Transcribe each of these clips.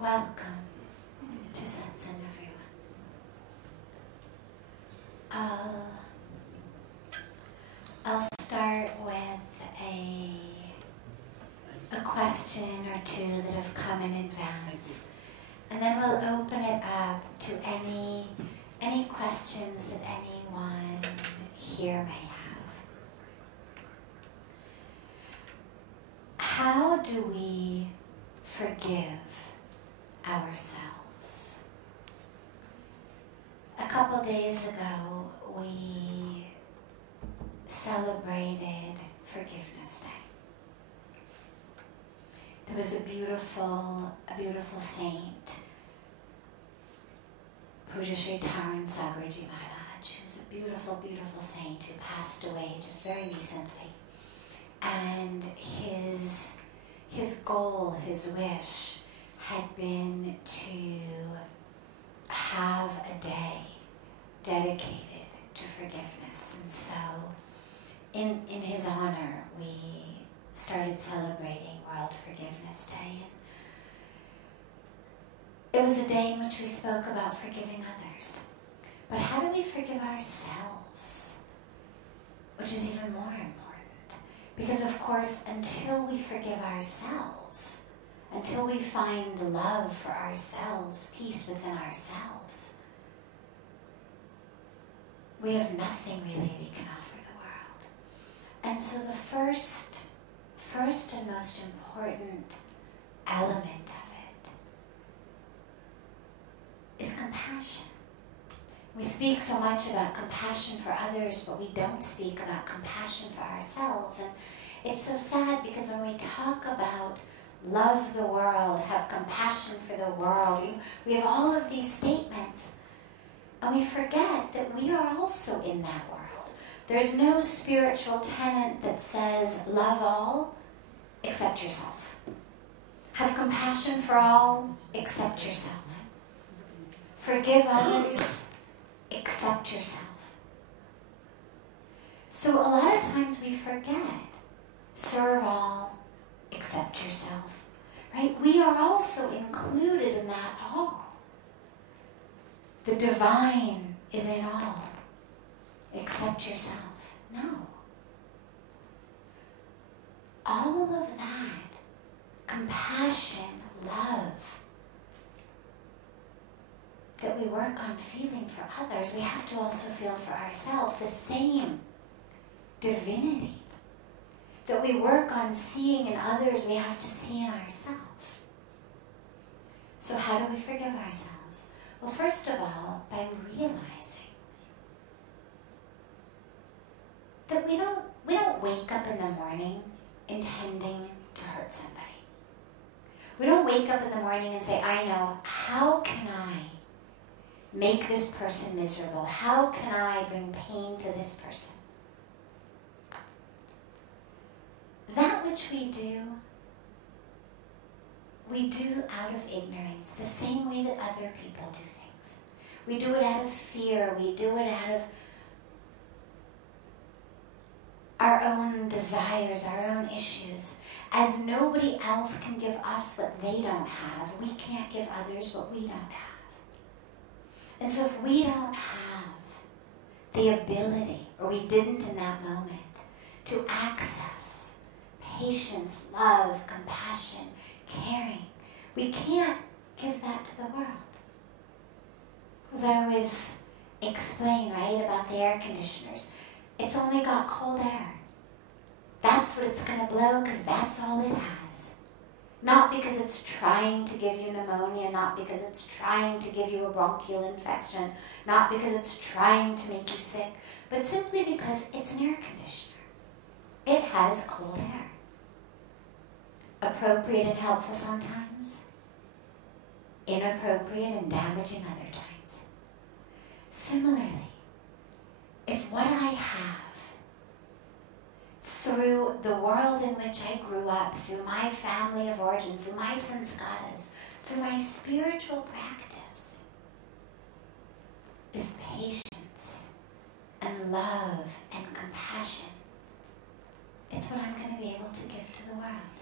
Welcome to Satsang, everyone. I'll start with a question or two that have come in advance, and then we'll open it up to any questions that anyone here may have. How do we forgive ourselves? A couple days ago, we celebrated Forgiveness Day. There was a beautiful saint, Puja Sri Taran Sagarji Maharaj, who's a beautiful saint who passed away just very recently. And his goal, his wish, had been to have a day dedicated to forgiveness. And so in his honor, we started celebrating World Forgiveness Day. And it was a day in which we spoke about forgiving others. But how do we forgive ourselves? Which is even more important. Because of course, until we forgive ourselves, until we find love for ourselves, peace within ourselves, we have nothing really we can offer the world. And so the first and most important element of it is compassion. We speak so much about compassion for others, but we don't speak about compassion for ourselves. And it's so sad because when we talk about love the world, have compassion for the world, we have all of these statements, and we forget that we are also in that world. There's no spiritual tenet that says love all except yourself. Have compassion for all except yourself. Forgive others except yourself. So a lot of times we forget serve all, accept yourself, right? We are also included in that all. The divine is in all. Accept yourself. No. All of that, compassion, love, that we work on feeling for others, we have to also feel for ourselves the same divinity. That we work on seeing in others, we have to see in ourselves. So how do we forgive ourselves? Well, first of all, by realizing that we don't wake up in the morning intending to hurt somebody. We don't wake up in the morning and say, I know, how can I make this person miserable? How can I bring pain to this person? That which we do out of ignorance, the same way that other people do things. We do it out of fear. We do it out of our own desires, our own issues. As nobody else can give us what they don't have, we can't give others what we don't have. And so if we don't have the ability, or we didn't in that moment, to access patience, love, compassion, caring, we can't give that to the world. As I always explain, right, about the air conditioners, it's only got cold air. That's what it's going to blow because that's all it has. Not because it's trying to give you pneumonia, not because it's trying to give you a bronchial infection, not because it's trying to make you sick, but simply because it's an air conditioner. It has cold air. Appropriate and helpful sometimes, inappropriate and damaging other times. Similarly, if what I have through the world in which I grew up, through my family of origin, through my sanskaras, through my spiritual practice, is patience and love and compassion, it's what I'm going to be able to give to the world.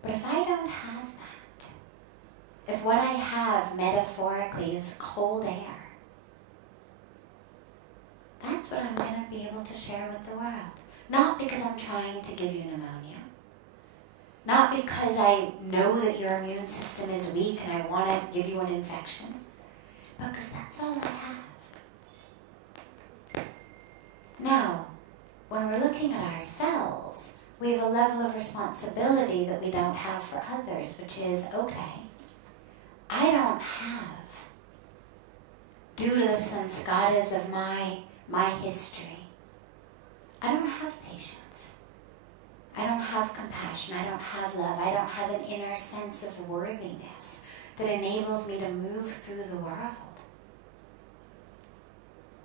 But if I don't have that, if what I have metaphorically is cold air, that's what I'm going to be able to share with the world. Not because I'm trying to give you pneumonia. Not because I know that your immune system is weak and I want to give you an infection. But because that's all I have. Now, when we're looking at ourselves, we have a level of responsibility that we don't have for others, which is, okay, I don't have, due to the sanskaras of my history, I don't have patience. I don't have compassion. I don't have love. I don't have an inner sense of worthiness that enables me to move through the world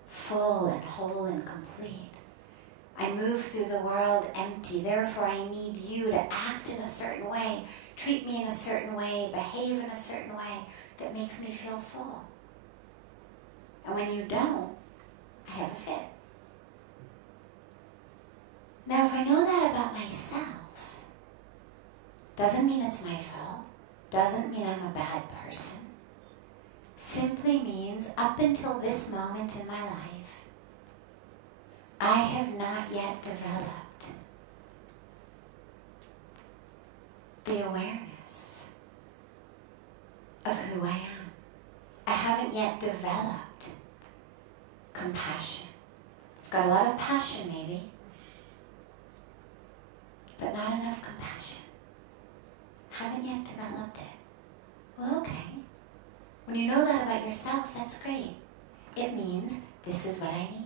full and whole and complete. I move through the world empty. Therefore, I need you to act in a certain way, treat me in a certain way, behave in a certain way that makes me feel full. And when you don't, I have a fit. Now, if I know that about myself, doesn't mean it's my fault, doesn't mean I'm a bad person. Simply means up until this moment in my life, I have not yet developed the awareness of who I am. I haven't yet developed compassion. I've got a lot of passion maybe, but not enough compassion. Hasn't yet developed it. Well, okay. When you know that about yourself, that's great. It means this is what I need.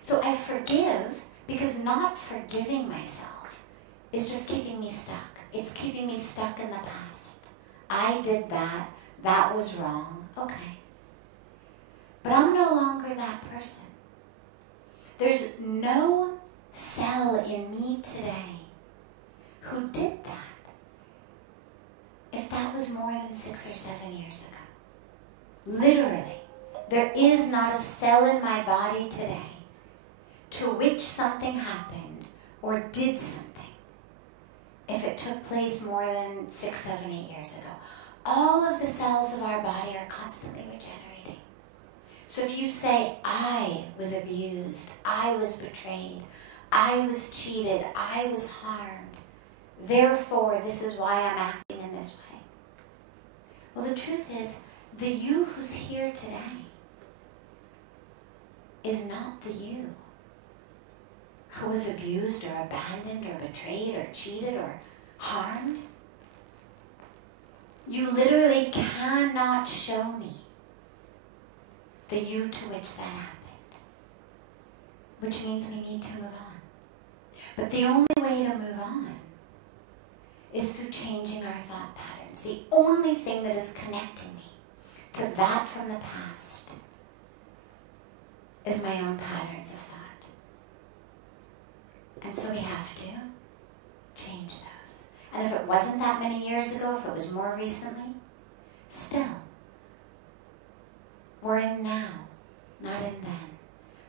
So I forgive because not forgiving myself is just keeping me stuck. It's keeping me stuck in the past. I did that. That was wrong. Okay. But I'm no longer that person. There's no cell in me today who did that if that was more than 6 or 7 years ago. Literally, there is not a cell in my body today to which something happened or did something, if it took place more than 6, 7, 8 years ago, all of the cells of our body are constantly regenerating. So if you say, I was abused, I was betrayed, I was cheated, I was harmed, therefore this is why I'm acting in this way. Well, the truth is, the you who's here today is not the you who was abused or abandoned or betrayed or cheated or harmed. You literally cannot show me the you to which that happened, which means we need to move on. But the only way to move on is through changing our thought patterns. The only thing that is connecting me to that from the past is my own patterns of thought. And so we have to change those. And if it wasn't that many years ago, if it was more recently, still, we're in now, not in then.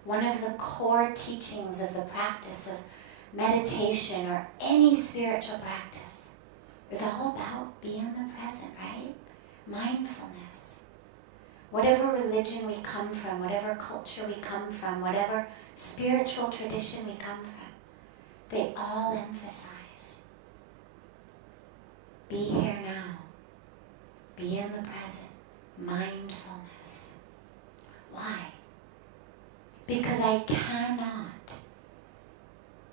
One of the core teachings of the practice of meditation or any spiritual practice is all about being in the present, right? Mindfulness. Whatever religion we come from, whatever culture we come from, whatever spiritual tradition we come from, they all emphasize, be here now, be in the present, mindfulness. Why? Because I cannot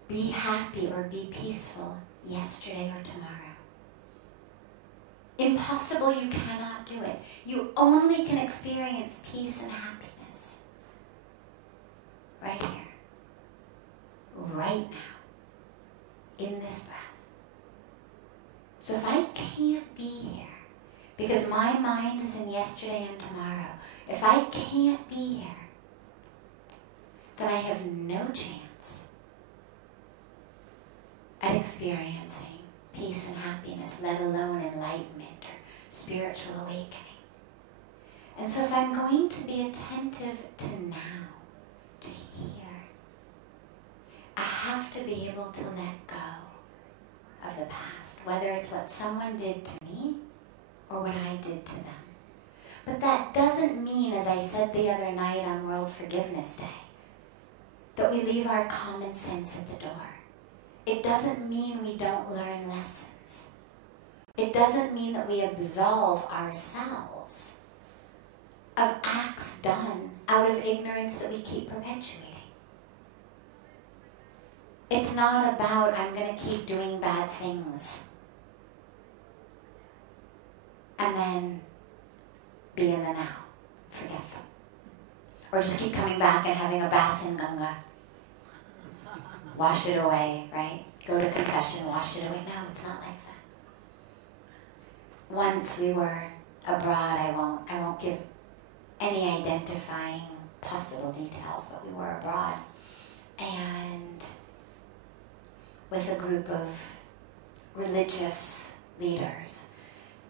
be happy or be peaceful yesterday or tomorrow. Impossible, you cannot do it. You only can experience peace and happiness right here, right now, in this breath. So if I can't be here, because my mind is in yesterday and tomorrow, if I can't be here, then I have no chance at experiencing peace and happiness, let alone enlightenment or spiritual awakening. And so if I'm going to be attentive to now, to here, I have to be able to let go of the past, whether it's what someone did to me or what I did to them. But that doesn't mean, as I said the other night on World Forgiveness Day, that we leave our common sense at the door. It doesn't mean we don't learn lessons. It doesn't mean that we absolve ourselves of acts done out of ignorance that we keep perpetuating. It's not about, I'm going to keep doing bad things and then be in the now, forget them. Or just keep coming back and having a bath in Ganga. Wash it away, right? Go to confession, wash it away. No, it's not like that. Once we were abroad, I won't give any identifying possible details, but we were abroad. And with a group of religious leaders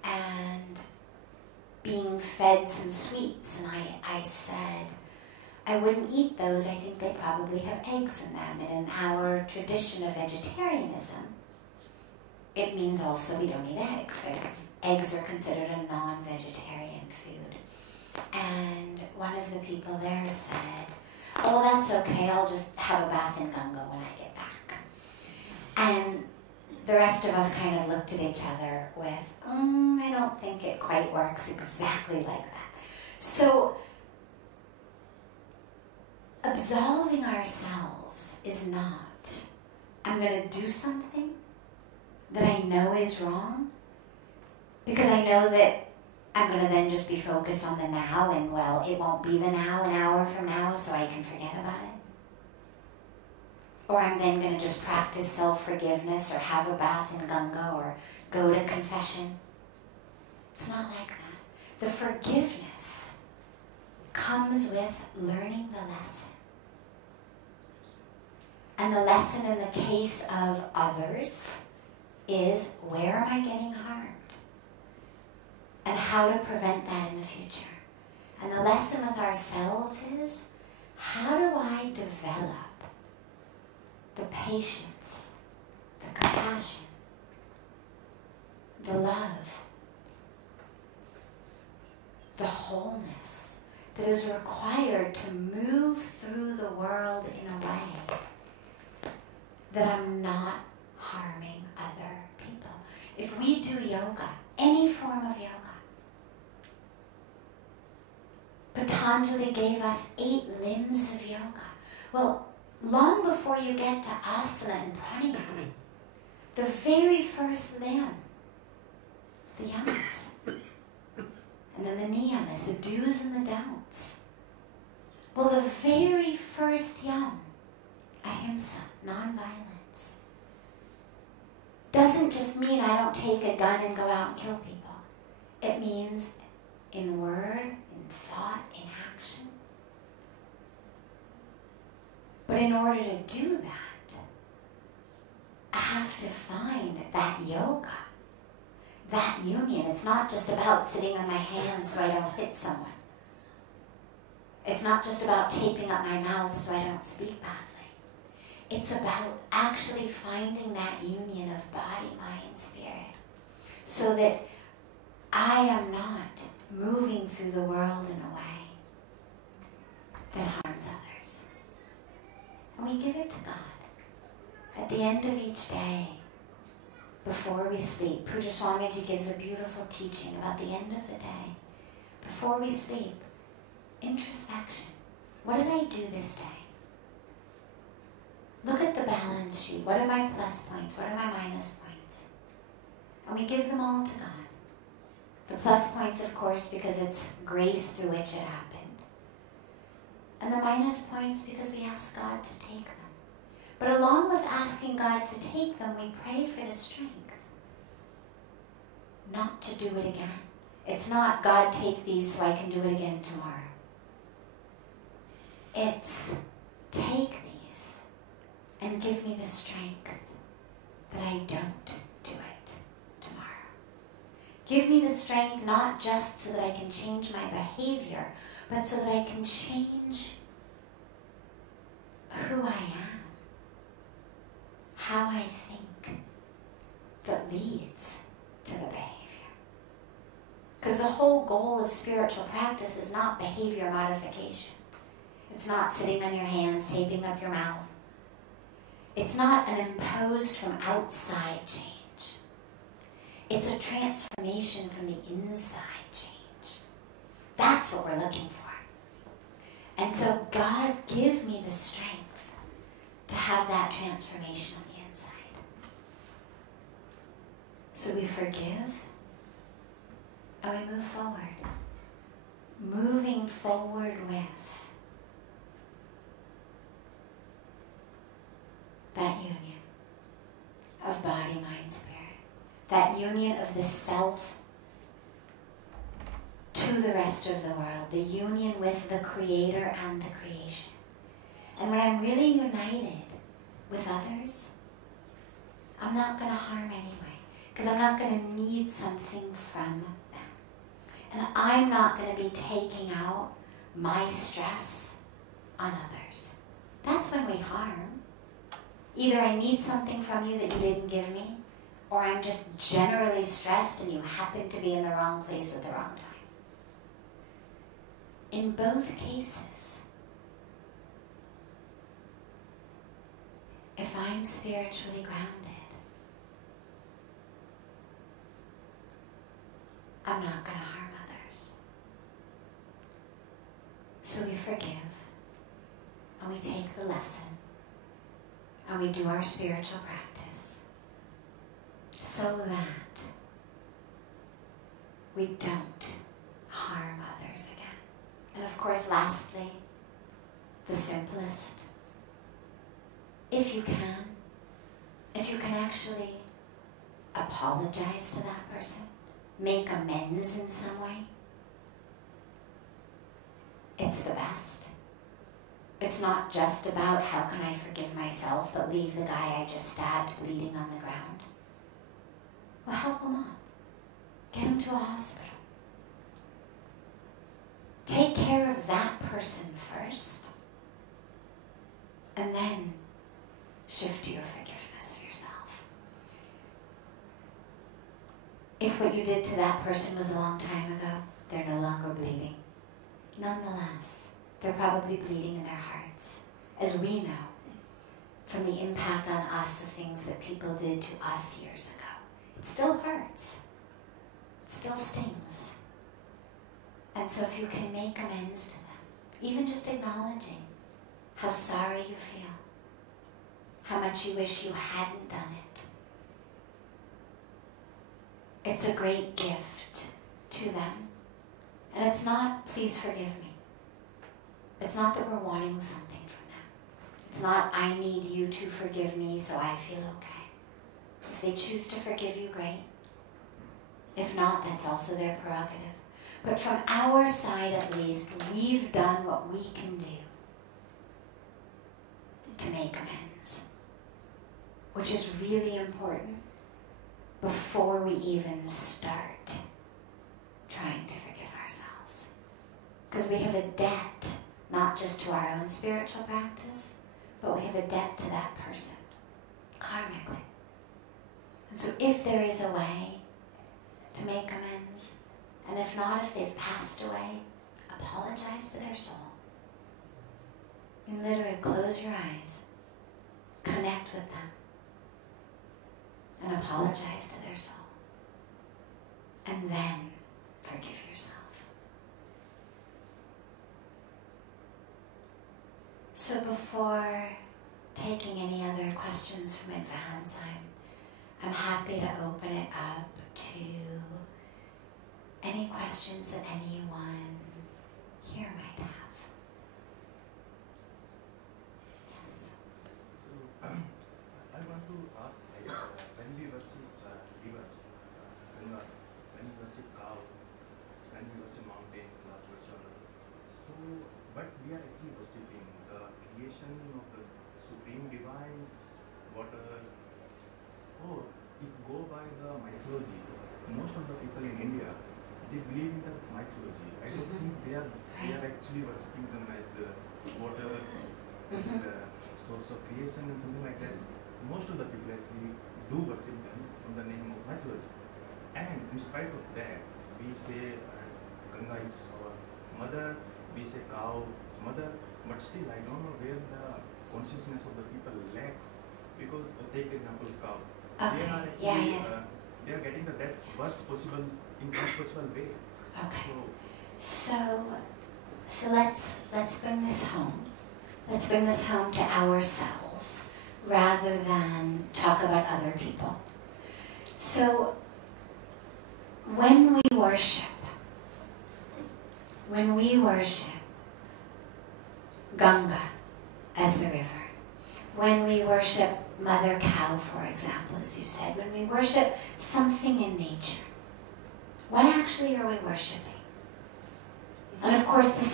and being fed some sweets, and I said, I wouldn't eat those. I think they probably have eggs in them. And in our tradition of vegetarianism, it means also we don't eat eggs. Eggs are considered a non-vegetarian food. And one of the people there said, oh, that's okay. I'll just have a bath in Ganga when I get back. And the rest of us kind of looked at each other with, I don't think it quite works exactly like that. So absolving ourselves is not, I'm going to do something that I know is wrong because I know that I'm going to then just be focused on the now and, well, it won't be the now an hour from now, so I can forget about it. Or I'm then going to just practice self-forgiveness or have a bath in Ganga or go to confession. It's not like that. The forgiveness comes with learning the lesson. And the lesson in the case of others is, where am I getting harmed? And how to prevent that in the future. And the lesson with ourselves is, how do I develop the patience compassion, the love, the wholeness that is required to move through the world in a way that I'm not harming other people. If we do yoga, any form of yoga, Patanjali gave us 8 limbs of yoga. Well, long before you get to asana and pranayama, the very first limb is the yamas. And then the niyamas, the do's and the don'ts. Well, the very first yam, ahimsa, non-violence, doesn't just mean I don't take a gun and go out and kill people. It means in word, in thought, in action. But in order to do that, I have to find that yoga, that union. It's not just about sitting on my hands so I don't hit someone. It's not just about taping up my mouth so I don't speak badly. It's about actually finding that union of body, mind, spirit, so that I am not moving through the world in a way that harms others. And we give it to God. At the end of each day, before we sleep, Pujya Swamiji gives a beautiful teaching about the end of the day. Before we sleep, introspection. What did I do this day? Look at the balance sheet. What are my plus points? What are my minus points? And we give them all to God. The plus points, of course, because it's grace through which it happened. And the minus points because we ask God to take them. But along with asking God to take them, we pray for the strength not to do it again. It's not, God, take these so I can do it again tomorrow. It's, take these and give me the strength that I don't do it tomorrow. Give me the strength not just so that I can change my behavior, but so that I can change who I am, how I think, that leads to the behavior. Because the whole goal of spiritual practice is not behavior modification. It's not sitting on your hands, taping up your mouth. It's not an imposed from outside change. It's a transformation from the inside change. That's what we're looking for. And so God, give me the strength to have that transformation on the inside. So we forgive and we move forward. Moving forward with that union of body, mind, spirit. That union of the self to the rest of the world. The union with the Creator and the creation. And when I'm really united with others, I'm not going to harm anyway. Because I'm not going to need something from them. And I'm not going to be taking out my stress on others. That's when we harm. Either I need something from you that you didn't give me, or I'm just generally stressed and you happen to be in the wrong place at the wrong time. In both cases, if I'm spiritually grounded, I'm not going to harm others. So we forgive, and we take the lesson, and we do our spiritual practice so that we don't harm others again. And of course, lastly, the simplest, if you can actually apologize to that person, make amends in some way, it's the best. It's not just about how can I forgive myself, but leave the guy I just stabbed bleeding on the ground. Well, help him up. Get him to a hospital. Take care of that person first, and then shift to your forgiveness of yourself. if what you did to that person was a long time ago, they're no longer bleeding. Nonetheless, they're probably bleeding in their hearts, as we know, from the impact on us of things that people did to us years ago. It still hurts. It still stings. And so if you can make amends to them, even just acknowledging how sorry you feel, how much you wish you hadn't done it, it's a great gift to them. And it's not, please forgive me. It's not that we're wanting something from them. It's not, I need you to forgive me so I feel okay. If they choose to forgive you, great. If not, that's also their prerogative. But from our side, at least, we've done what we can do to make amends, which is really important before we even start trying to forgive ourselves. Because we have a debt, not just to our own spiritual practice, but we have a debt to that person, karmically. And so if there is a way to make amends, and if not, if they've passed away, apologize to their soul. And literally close your eyes, connect with them, and apologize to their soul. And then forgive yourself. So before taking any other questions from advance, I'm happy to open it up to any questions that anyone here might have. Yes. So, I want to ask, when we worship river, Ganga, when we worship cow, when we worship mountain, so but we are actually worshipping the creation of the supreme divine water. Or if go by the mythology, most of the people in India, they believe in the mythology. I don't think they are actually worshipping them as water, the source of creation and something like that. Most of the people actually do worship them in the name of mythology. And in spite of that, we say Ganga is our mother, we say cow is mother, but still I don't know where the consciousness of the people lacks. Because take example of cow. Okay. They are actually, they are getting the best possible in best possible way. Okay. So let's bring this home. Let's bring this home to ourselves rather than talk about other people. So when we worship Ganga as the river, when we worship Mother Cow, for example, as you said, when we worship something in nature, what actually are we worshiping? And of course, the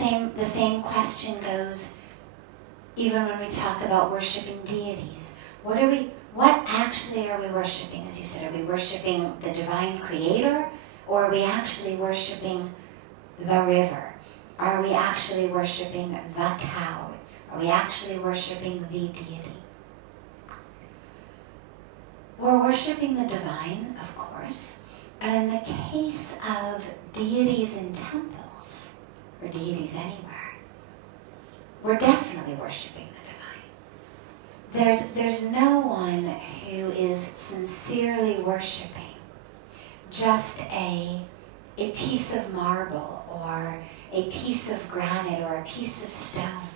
same question goes even when we talk about worshiping deities. What actually are we worshiping? As you said, are we worshiping the divine creator, or are we actually worshiping the river? Are we actually worshiping the cow? Are we actually worshiping the deity? We're worshiping the divine, of course, and in the case of deities in temples, or deities anywhere, we're definitely worshiping the divine. There's no one who is sincerely worshiping just a piece of marble or a piece of granite or a piece of stone.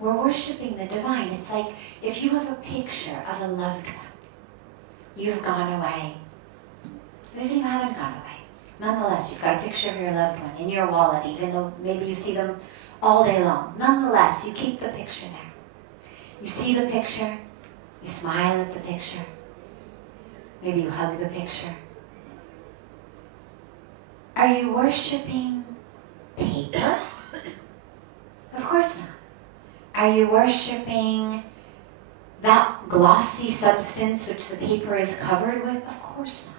We're worshiping the divine. It's like if you have a picture of a loved one, you've gone away. Maybe you haven't gone away. Nonetheless, you've got a picture of your loved one in your wallet, even though maybe you see them all day long. Nonetheless, you keep the picture there. You see the picture, you smile at the picture, maybe you hug the picture. Are you worshiping paper? Of course not. Are you worshiping that glossy substance which the paper is covered with? Of course not.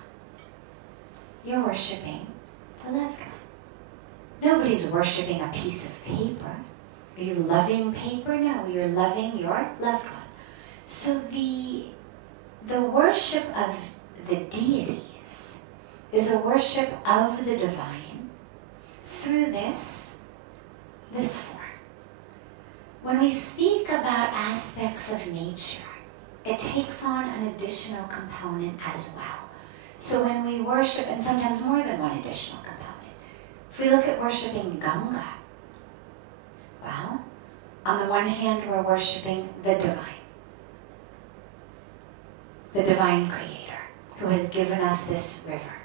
You're worshiping the loved one. Nobody's worshiping a piece of paper. Are you loving paper? No, you're loving your loved one. So the worship of the deities is a worship of the divine through this form. When we speak about aspects of nature, it takes on an additional component as well. So when we worship, and sometimes more than one additional component, if we look at worshiping Ganga, well, on the one hand, we're worshiping the divine creator, who has given us this river.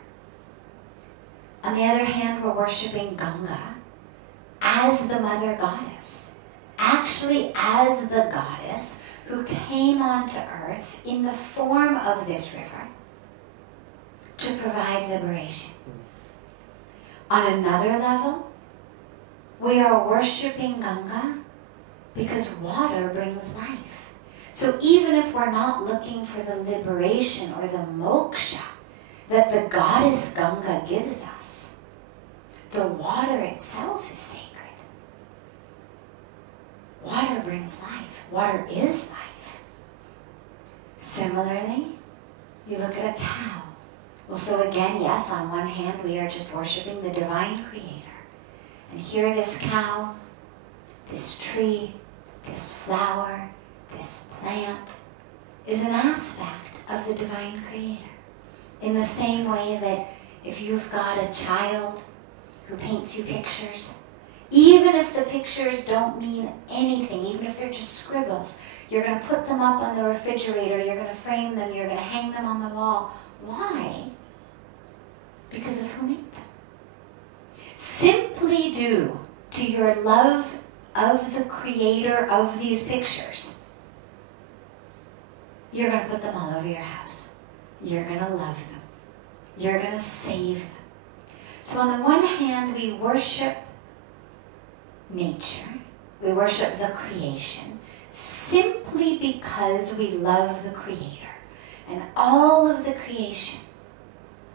On the other hand, we're worshiping Ganga as the mother goddess, actually as the goddess who came onto earth in the form of this river to provide liberation. On another level, we are worshiping Ganga because water brings life. So even if we're not looking for the liberation or the moksha that the goddess Ganga gives us, the water itself is sacred. Water brings life. Water is life. Similarly, you look at a cow. Well, so again, yes, on one hand, we are just worshiping the divine creator. And here this cow, this tree, this flower, this plant is an aspect of the divine creator. In the same way that if you've got a child who paints you pictures, even if the pictures don't mean anything, even if they're just scribbles, you're going to put them up on the refrigerator, you're going to frame them, you're going to hang them on the wall. Why? Because of who made them. Simply due to your love of the creator of these pictures, you're going to put them all over your house. You're going to love them. You're going to save them. So on the one hand, we worship nature. We worship the creation simply because we love the creator. And all of the creation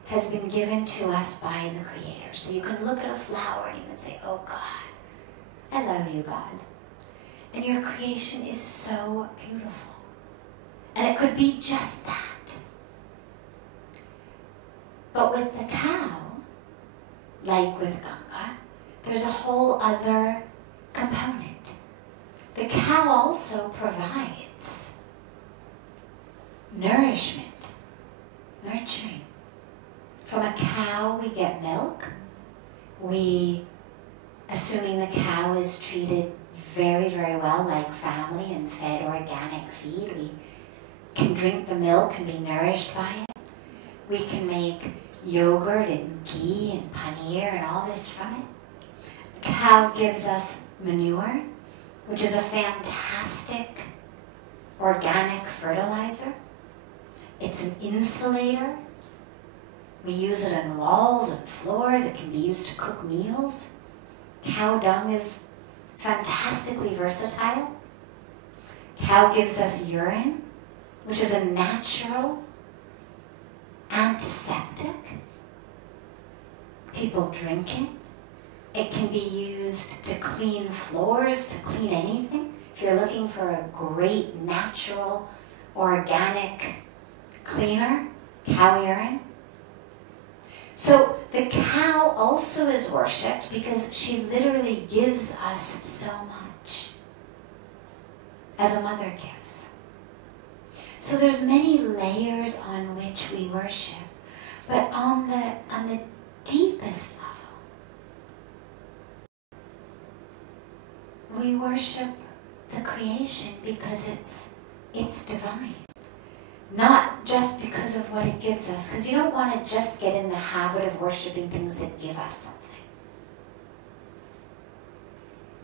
has been given to us by the creator. So you can look at a flower and you can say, oh God, I love you, God. And your creation is so beautiful. And it could be just that. But with the cow, like with Ganga, there's a whole other component. The cow also provides nourishment, nurturing. From a cow, we get milk. Assuming the cow is treated very, very well, like family, and fed organic feed, we can drink the milk and be nourished by it. We can make yogurt and ghee and paneer and all this from it. The cow gives us manure, which is a fantastic organic fertilizer. It's an insulator. We use it on walls and floors. It can be used to cook meals. Cow dung is fantastically versatile. Cow gives us urine, which is a natural antiseptic. People drink it. It can be used to clean floors, to clean anything. If you're looking for a great natural organic cleaner, cow urine. So the cow also is worshipped because she literally gives us so much, as a mother gives. So there's many layers on which we worship, but on the deepest level, we worship the creation because it's divine. Not just because of what it gives us, because you don't want to just get in the habit of worshiping things that give us something.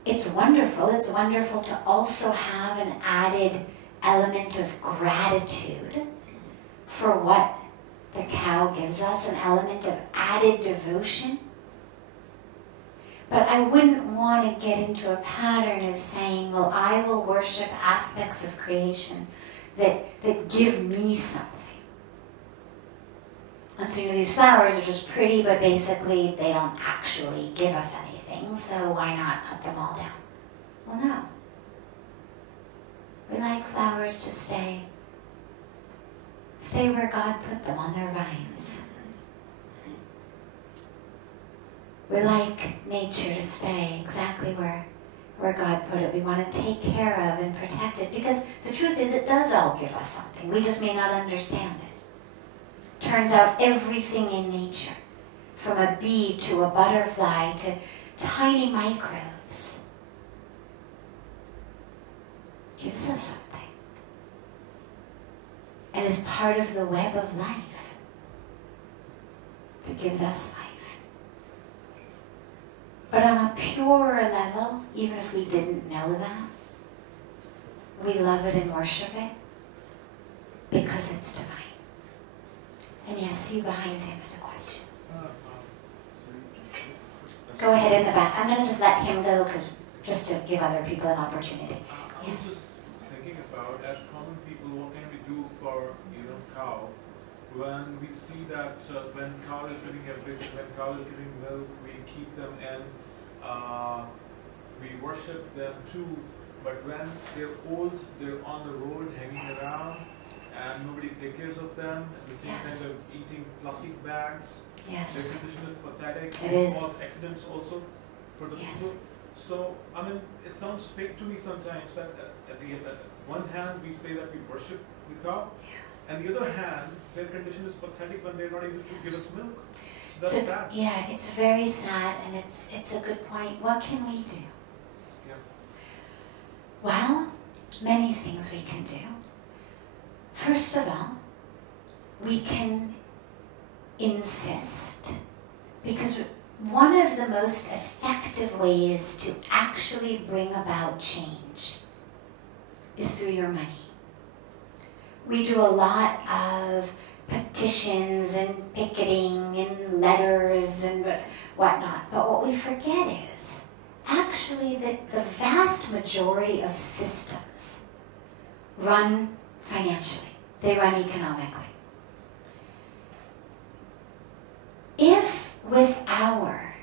It's wonderful to also have an added element of gratitude for what the cow gives us, an element of added devotion. But I wouldn't want to get into a pattern of saying, well, I will worship aspects of creation that give me something. And so these flowers are just pretty, but basically they don't actually give us anything, so why not cut them all down? Well, no. We like flowers to stay where God put them, on their vines. We like nature to stay exactly where God put it. We want to take care of and protect it because the truth is it does all give us something. We just may not understand it. Turns out everything in nature, from a bee to a butterfly to tiny microbes, gives us something and is part of the web of life that gives us life. But on a purer level, even if we didn't know that, we love it and worship it because it's divine. And yes, you behind him had a question. Go ahead in the back. I'm going to just let him go just to give other people an opportunity. I was just thinking about, as common people, what can we do for cow when we see that when cow is giving everything, when cow is giving milk, we keep them and we worship them too. But when they're old, they're on the road hanging around, and nobody takes care of them. At the same time, they're eating plastic bags. Yes. Their condition is pathetic. It is. Cause accidents also for the people. So, I mean, it sounds fake to me sometimes that at one hand we say that we worship the cow, and the other hand, their condition is pathetic when they're not able to give us milk. So that's sad. Yeah, it's very sad, and it's a good point. What can we do? Yeah. Well, many things we can do. First of all, we can insist, because one of the most effective ways to actually bring about change is through your money. We do a lot of petitions and picketing and letters and whatnot, but what we forget is actually that the vast majority of systems run financially. They run economically. If with our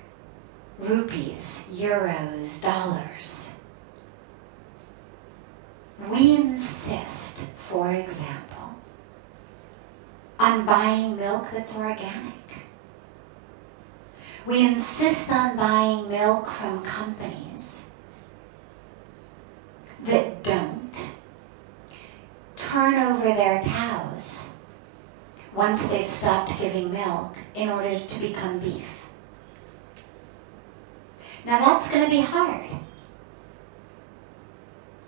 rupees, euros, dollars, we insist, for example, on buying milk that's organic. We insist on buying milk from companies that don't turn over their cows once they've stopped giving milk in order to become beef. Now that's going to be hard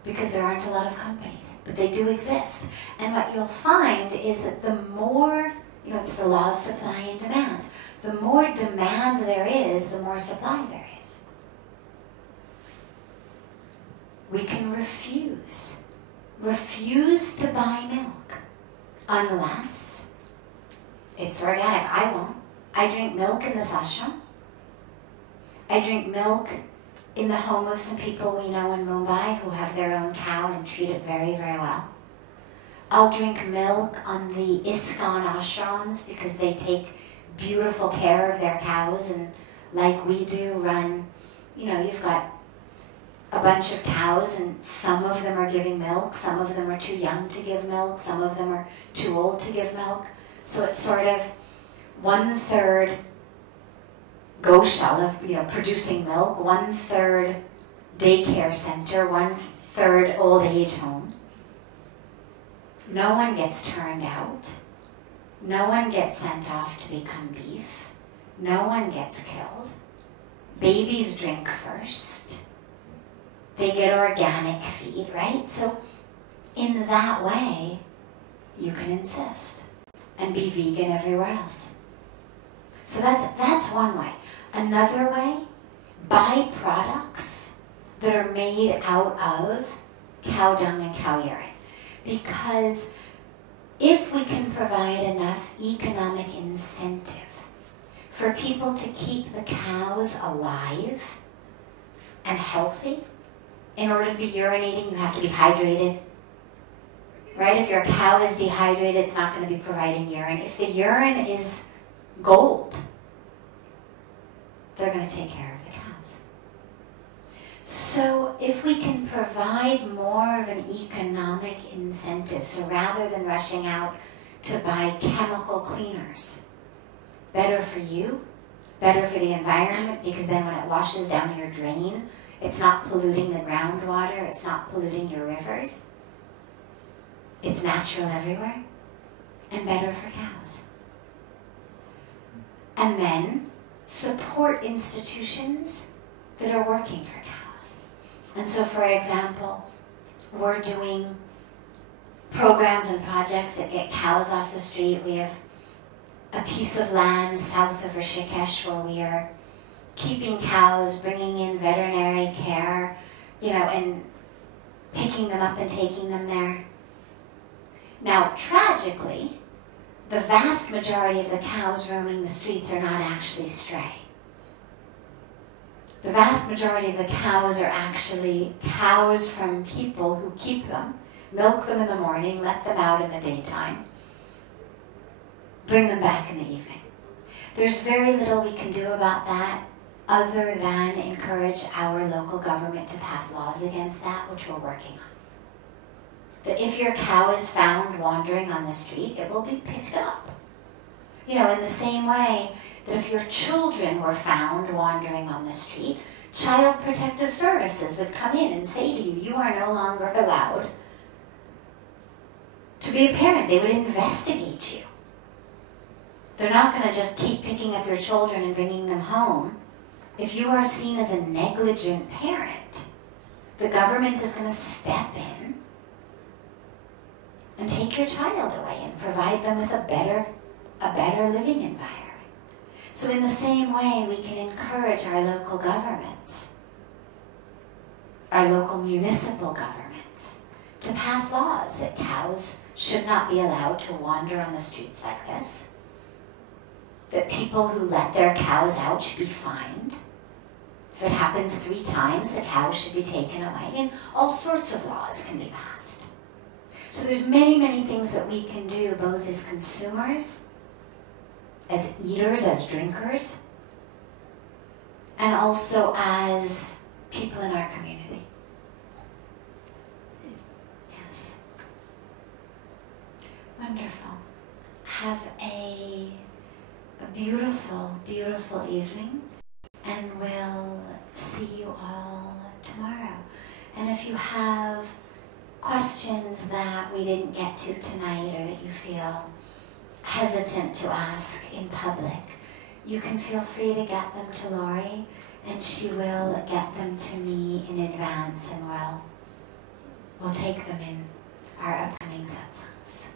because there aren't a lot of companies, but they do exist. And what you'll find is that the more, it's the law of supply and demand. The more demand there is, the more supply there is. We can refuse to buy milk unless it's organic. I won't. I drink milk in this ashram. I drink milk in the home of some people we know in Mumbai who have their own cow and treat it very, very well. I'll drink milk on the ISKCON ashrams because they take beautiful care of their cows, and like we do run, you've got a bunch of cows and some of them are giving milk, some of them are too young to give milk, some of them are too old to give milk. So it's sort of 1/3 goshala, producing milk, 1/3 daycare center, 1/3 old age home. No one gets turned out. No one gets sent off to become beef. No one gets killed. Babies drink first. They get organic feed, right? So in that way, you can insist and be vegan everywhere else. So that's one way. Another way, buy products that are made out of cow dung and cow urine. Because if we can provide enough economic incentive for people to keep the cows alive and healthy, in order to be urinating, you have to be hydrated. Right? If your cow is dehydrated, it's not going to be providing urine. If the urine is gold, they're going to take care of the cows. So if we can provide more of an economic incentive, so rather than rushing out to buy chemical cleaners, better for you, Better for the environment, because then when it washes down your drain, it's not polluting the groundwater, it's not polluting your rivers. It's natural everywhere, and better for cows. And then support institutions that are working for cows. And so, for example, we're doing programs and projects that get cows off the street. We have a piece of land south of Rishikesh where we are keeping cows, bringing in veterinary care, and picking them up and taking them there. Now, tragically, the vast majority of the cows roaming the streets are not actually stray. The vast majority of the cows are actually cows from people who keep them, milk them in the morning, let them out in the daytime, bring them back in the evening. There's very little we can do about that other than encourage our local government to pass laws against that, which we're working on. That if your cow is found wandering on the street, it will be picked up. In the same way that if your children were found wandering on the street, Child Protective Services would come in and say to you, you are no longer allowed to be a parent. They would investigate you. They're not going to just keep picking up your children and bringing them home. If you are seen as a negligent parent, the government is going to step in and take your child away and provide them with a better living environment. So in the same way, we can encourage our local governments, our local municipal governments, to pass laws that cows should not be allowed to wander on the streets like this, that people who let their cows out should be fined. If it happens 3 times, the cow should be taken away, and all sorts of laws can be passed. So there's many, many things that we can do, both as consumers, as eaters, as drinkers, and also as people in our community. Yes. Wonderful. Have a beautiful, beautiful evening, and we'll see you all tomorrow. And if you have questions that we didn't get to tonight, or that you feel hesitant to ask in public, you can feel free to get them to Lori, and she will get them to me in advance, and we'll take them in our upcoming satsangs.